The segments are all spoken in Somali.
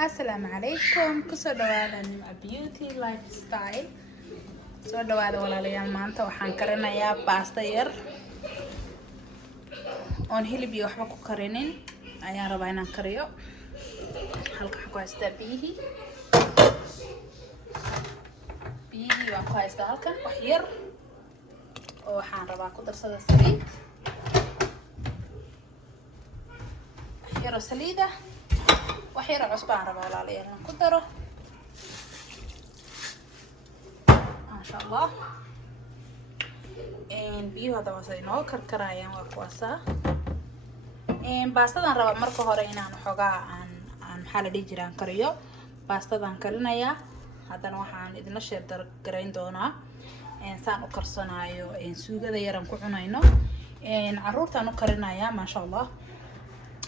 السلام عليكم كسر دوادا نمع بيوتي لايف ستايل soo dhawaada walaalayaal maanta waxaan karinayaa baasta yar oon hilib iyo waxba ku karinin ayaan rabaa inaan kariyo halka waxaan ku haystaa biyihii waan ku haystaa halkan wax yar oo waxaan rabaa ku darsada saliid wax yar oo saliida wax yar oo cusbo aan rabaa walaalayaal inaan ku daro ما شاء الله بيو هذا وصلنا كركرايان وقواسا باستدان ربا marka hore inaan xogaa aan xal dhijiraan kariyo baastadan karinaya hadana waxaan idin share gareyn doonaa saan u karsanayo suugada yaran ku cunayno caruurtaan u karinaya ma sha Allah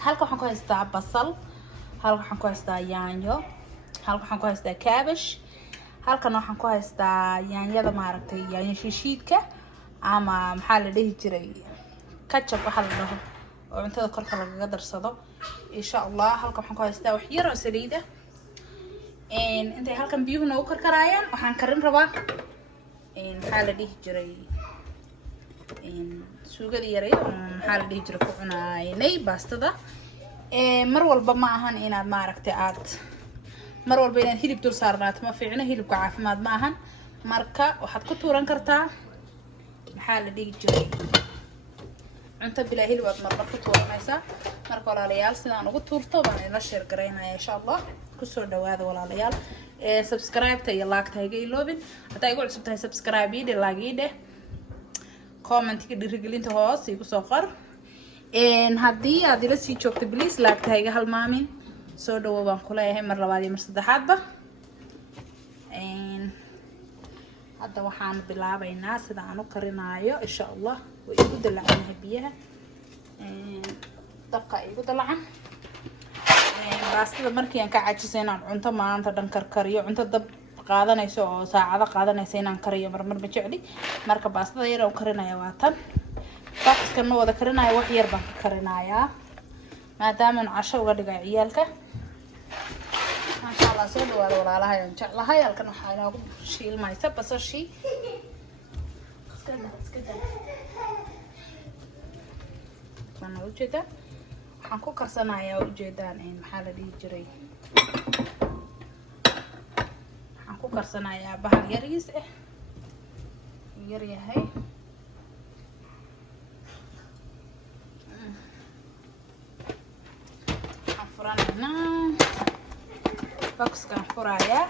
halka waxaan ku haystaa basal halka waxaan ku haystaa yaanyo halka waxaan ku haystaa kaabash halkan waxaan ku haystaa yaanyada maaragtay yaanyo shishiidka ama maxaa la dhihi jiray ketchup waxa la dhaho oo cuntada korka lagaga darsado insha Allah halkan waxaan ku haystaa wax yar oo saliid ah intay halkan biyuhuna u karkarayaan waxaan karin rabaa maxaa la dhihi jiray suugada yaray maxaa la dhihi jiray ku cunaynay baastada mar walba ma ahan inaad maaragtay aad mar walba inaad hilib dul saarnaato ma fiicna hilibka caafimaad ma ahan marka waxaad ku tuuran kartaa maxaa la dhigi jiray cunto bilaa hilib aad marmar ku tuuranaysaa marka walaalayaal sidaan ugu tuurto baan ila share gareynayaa insha Allah kusoo dhawaada walaalayaal subscribe-ta iyo like-ta iga iloobin hadaa igu cusub tahay subscribe ii like ii dheh comment-ka dhiirigelinta hoos igu soo qor haddii aad ila sii joogto please like-ta iga halmaamin soo dhawo baan ku leeyahay mar labaad iyo mar saddexaadba hadda waxaan bilaabaynaa sida aan u karinayo insha Allah way igu dalacan biyaha dabka igu dalacan baastada markii aan ka cajisay inaan cunto maanta dhan karkariyo cunto dab qaadanayso oo saacado qaadanayso inaan kariyo marmar ma jecli marka baastada yar oo karinaya waa tan baaqska ma wada karinayo wax yar baan ka karinayaa maadaama aan casho uga dhigay ciyaalka ما شاء الله سود ولا لها ينجح لها يالكن وحنا شيل ما يسب بس شيء اسكت أنا وجده حنكو كرسنا يا وجدان إن محل دي جري حنكو كرسنا يا بحر يريس يري هاي حفرنا box kan furaya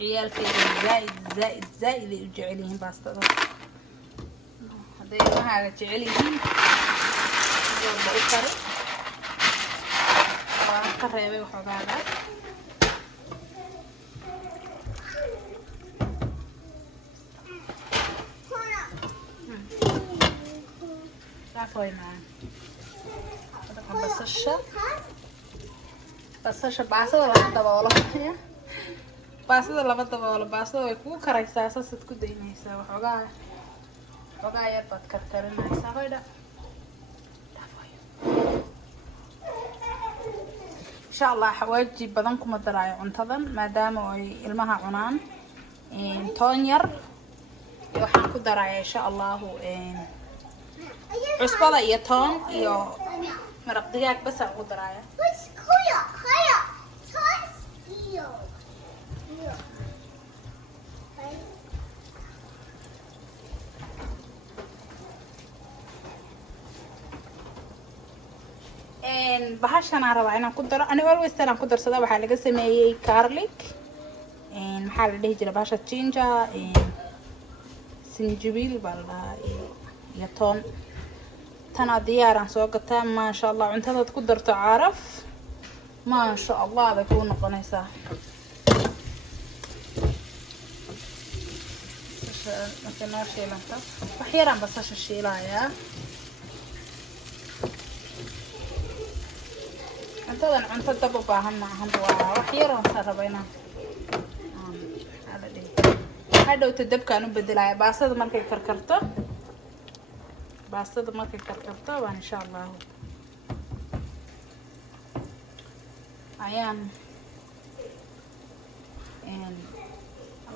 عيالكي زايد يجعلين باسطة هذي ما هذا جعلين يلا أكره وأكره وحبابات عفواً بس baastada lama daboolo baastada lama daboolo baastada way ku karaysaa saasad ku daynaysaa waxoogaa yar baad karkarinaysaa hoydha insha Allah xawaaji badan kuma daraayo cuntadan maadaama ay ilmaha cunaan toon yar waxaan ku darayaa insha Allah cusbada iyo toon iyo maraq digaag bas aan ku daraaya bahashan aan rabaa inaan ku daro ani always tan aan ku darsada waxaa laga sameeyay garlic maxaa la dhihi jiray bahasha ginger sinjibiil baa la dhahaa iyo toon tana diyaaraan soo gataa ma sha Allah cuntadaad ku darto caraf ma sha Allah bay ku noqonaysaa markaa shiilanta wax yaraan basasha shiilayaa cuntadan cunto dab u baahan ma ahan waa wax yaraan sa raba inaan ala dhig hadhowta dabkaan u bedelaya baastada markay karkarto waan insha Allah ayaan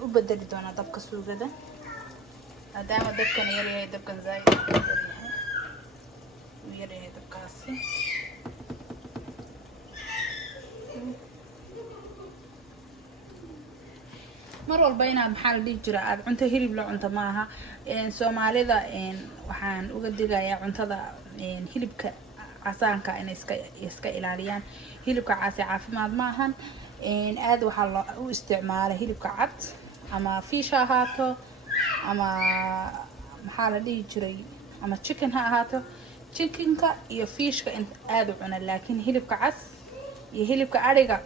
u bedeli doonaa dabka suugada maadaama dabkan yar yahay dabkan zaid u yar yahay dabkaasi mar walba inaad maxaa la dhihi jira aad cunto hilib la cunto maaha Soomaalida waxaan uga digayaa cuntada hilibka casaanka inay iska ilaaliyaan hilibka caasi caafimaad maahan aad waxaa loo u isticmaalaa hilibka cad ama fish ha ahaato ama maxaa la dhihi jiray ama chicken ha ahaato chickenka iyo fishka aad u cuna laakiin hilibka cas iyo hilibka ariga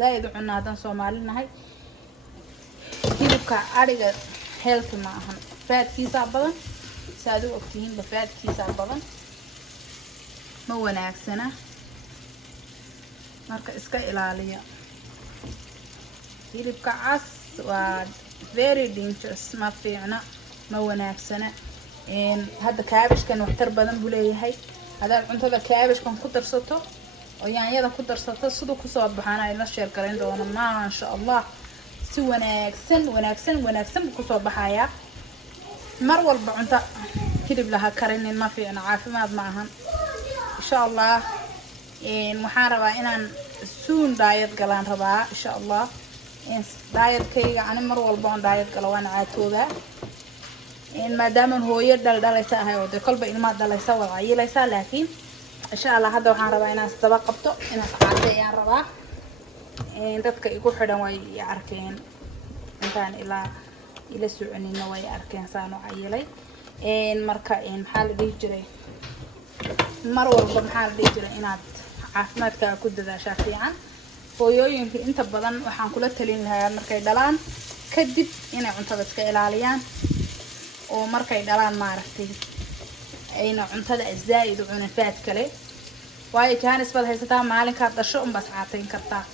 zaid u cuna hadan Soomaali nahay hilibka ariga health ma ahan faadkiisa badan saad u ogtihiin faadkiisa badan ma wanaagsana marka iska ilaaliya hilibka cas waa very dangerous ma fiicna ma wanaagsana hadda kaabishkan waxtar badan buu leeyahay hadaad cuntada kaabishkan ku darsato oo yaanyada ku darsato sidoo ku soo baxana ay la sheer gareyn doona ma sha Allah si wanaagsan ku soo baxaya mar walba cunta hilib laha karinin ma fiicna caafimaad ma ahan insha Allah waxaan rabaa inaan soon diet galaan rabaa insha Allah diet kayga ani mar walba on diet galo waan caatooda maadaama hooyo dhalaysa ahay oo kolba ilma dhalaysa wada cayilaysa laakiin insha Allah hadda waxaan rabaa inaan sabab qabto inaan caatayaan rabaa dadka igu xidhan way arkeen intaan ila soconina way arkeen saan u cayilay marka maxaa la dhihi jiray mar walba maxaa la dhihi jiray inaad caafimaadka ku dadaashaa fiican hooyooyinka inta badan waxaan kula talin lahaa markay dhalaan kadib inay cuntada iska ilaaliyaan oo markay dhalaan maaragtay ayna cuntada zaid u cunin faad kale waayo jaanis baad haysataa maalinkaad dhasho unbaad caatayn kartaa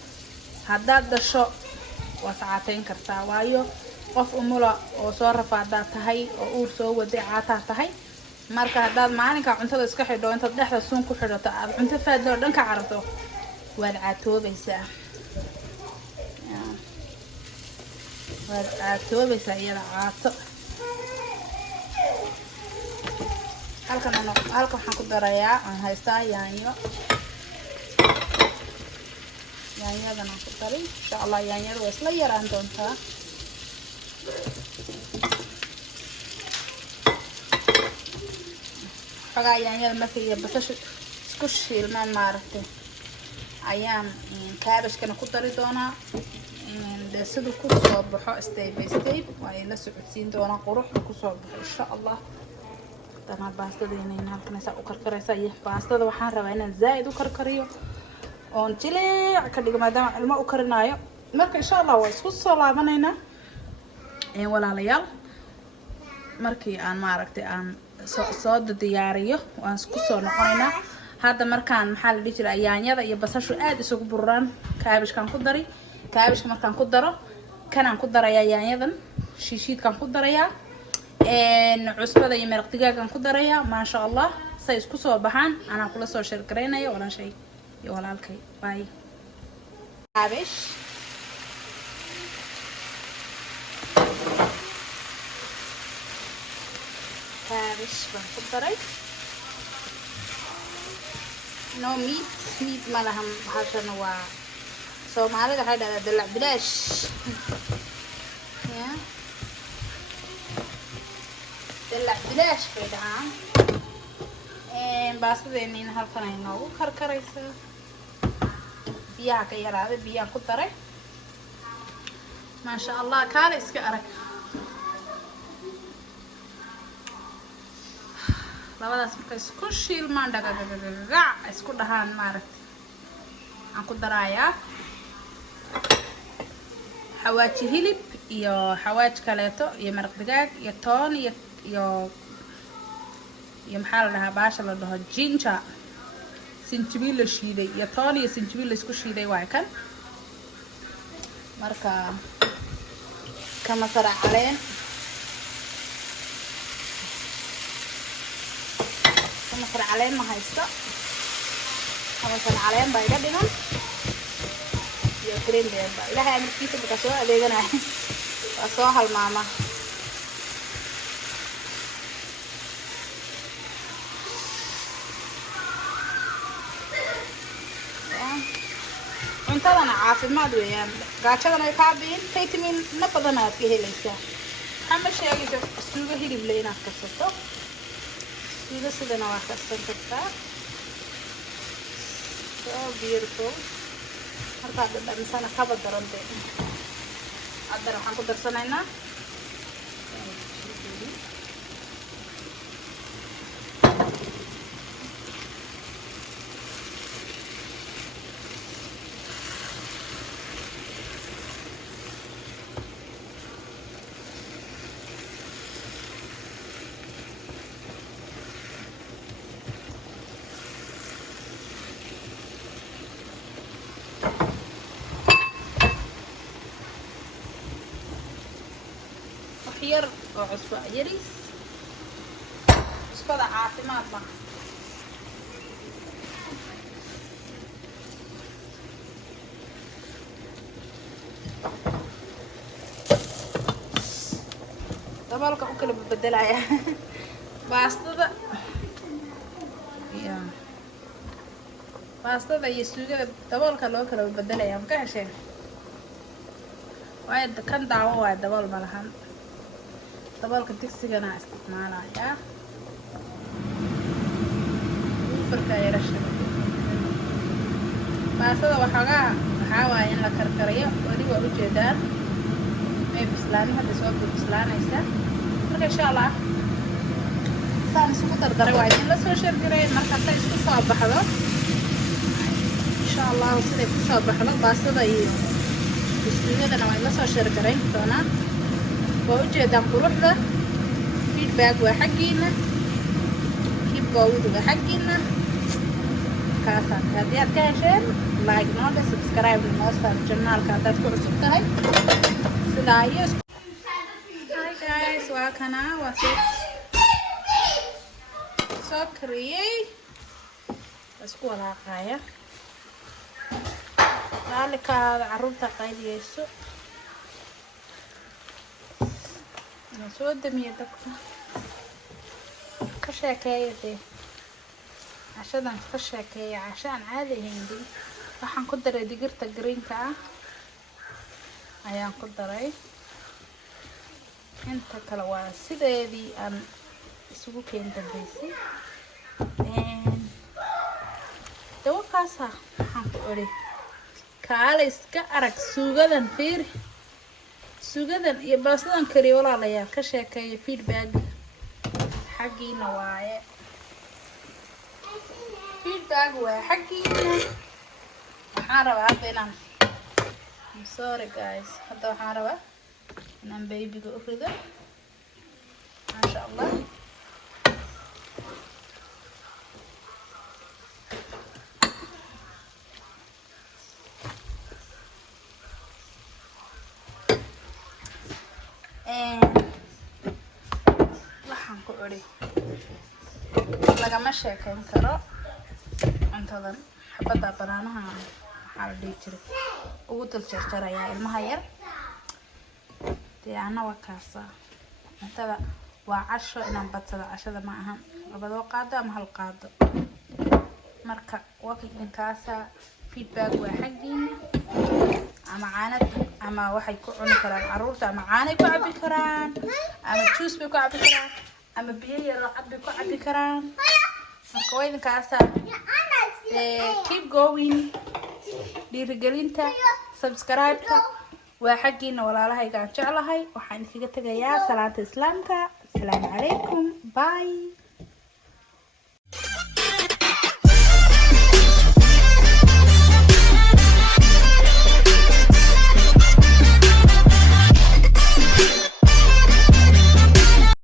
haddaad dhasho waad caatayn kartaa waayo qof umula oo soo rafaadaa tahay oo uur soo waday caataa tahay marka haddaad maalinka cuntada iska xidho intaad dhexda suun ku xidhato aad cunto faad loo dhan ka cararto waad caatoobaysaa iyada caato halkan waxaan ku darayaa aan haystaa yaanyadan aan ku daray insha Allah yaanyada waa isla yaraan doontaa xogaa yaanyada markay basasha isku shiilmaan maaragtay ayaan kaabashkana ku dari doonaa siduu ku soo baxo step by step waa la socodsiin doonaa quruxda ku soo baxo insha Allah dana baastadeena halkan ay u karkaraysaa iyo baastada waxaan rabaa inaan zaid u karkariyo oon jileec ka dhigo maadaama ilmo u karinaayo marka insha Allah waa isku soo laabanaynaa walaalayaal markii aan maaragtay aan soo diyaariyo waan isku soo noqonaynaa hadda markaan maxaa la dhihi jiray yaanyada iyo basashu aad isugu bururaan kaabishkan ku dari kaabishka markaan ku daro kanaan ku darayaa yaanyadan shiishiidkan ku darayaa cusbada iyo maraq digaagan ku darayaa ma sha Allah say isku soo baxaan anaa kula soo share gareynaya walaashay iyo walaalkay bye kaabish baan ku daray no meat malahan hadana waa Soomaalida waxay dhahdaa dalac bilaash dalac bilaash bay dhahaan baastadeena halkan ay noogu karkaraysaa biyaha ka yaraaday biyaan ku daray ma sha Allah kaale iska arag labadaas markay isku shiilmaan dhagagaga isku dhahaan maaragtay aan ku darayaa xawaaji hilib iyo xawaaj kaleeto iyo maraq digaag iyo toon iyo maxaa la dhahaa baasha la dhaho ginger sinjibiil la shiiday iyo toon iyo sinjibiil la isku shiiday waay kan marka كمثر علين كمثر علين ما هيستا كمثر علين بايدا دينا يا كريم بيبا لا هي عمل كيس بكسوة أدينا أصوها الماما cuntadana caafimaad weeyaan gaajadana ay ka biin vitamin na badan aad ka helaysaa ama sheegayso suugo hilib leh inaad karsato suugo sidana waa karsan kartaa so beautiful markaad dhadhamisana kaba darante haddana waxaan ku darsanaynaa ير أو عصبة يريس عصبة عاصمات ما طبعا لك أكل ببدل عيا باسطة يا باسطة يسوق طبعا لك لو أكل ببدل عيا مكان شيء وايد كان دعوة وايد دبل ملهن dabalka digsigana isticmaalaya farka yarasha baasada waxa waaye in la karkariyo wali waa u jeedaan ay bislaani hadda soo bislaanaysa marka insha Allah saan isku dardaray waa in la soo sheegiray marka ay isku soo baxdo insha Allah sida ku soo baxdo baasada iyo bislaadana waa in la soo sheegiray doonaa وجدان قروحنا فيدباك وحقينا كيب قويد وحقينا كاسان هاديات كاشين لايك نودا سبسكرايب لنوصل الجنال كاتات كورسوبتا هاي سلايس هاي جايز واكنا واسيس سكري اسكو العقايا ذلك عروضة قايد يسو soo damiye dabka ka sheekeeyay cashadan ka sheekeeyay cashaan caadi ahayn waxaan ku daray digirta greenka ah ayaan ku daray inta kale waa sideedii aan isugu keen dambeysay dawakaasa waxaan ku ori kaale iska arag suugadan fiiri suugadan iyo baasadan kariyo walaalayaal ka sheekeeyo feedback xaqiina waaye feedback waa xaqiina waxaan rabaa hadda inaan I'm sorry guys hadda waxaan rabaa inaan babyga u rido masha Allah waxaan ku ori lagama sheekayn karo cuntadan xabada banaanaha waxaa la dhihi jiray ugu dul jarjarayaa ilmaha yar dee ana waa kaasa cuntada waa casho inaan badsado cashada ma ahan labadoo qaado ama hal qaado marka wakidinkaasa feedback waa xaggiina ama caanad ama waxay ku cuni karaan caruurta ama caanay ku cabi karaan ama juice bay ku cabi karaan ama biyo yar oo cad bay ku cabi karaan marka waa idinkaasa keep going dhiirigelinta subscribe-ka waa xaggiina walaalahayga aan jeclahay waxaan idinkaga tegayaa salaanta islaamka assalaamu calaykum bye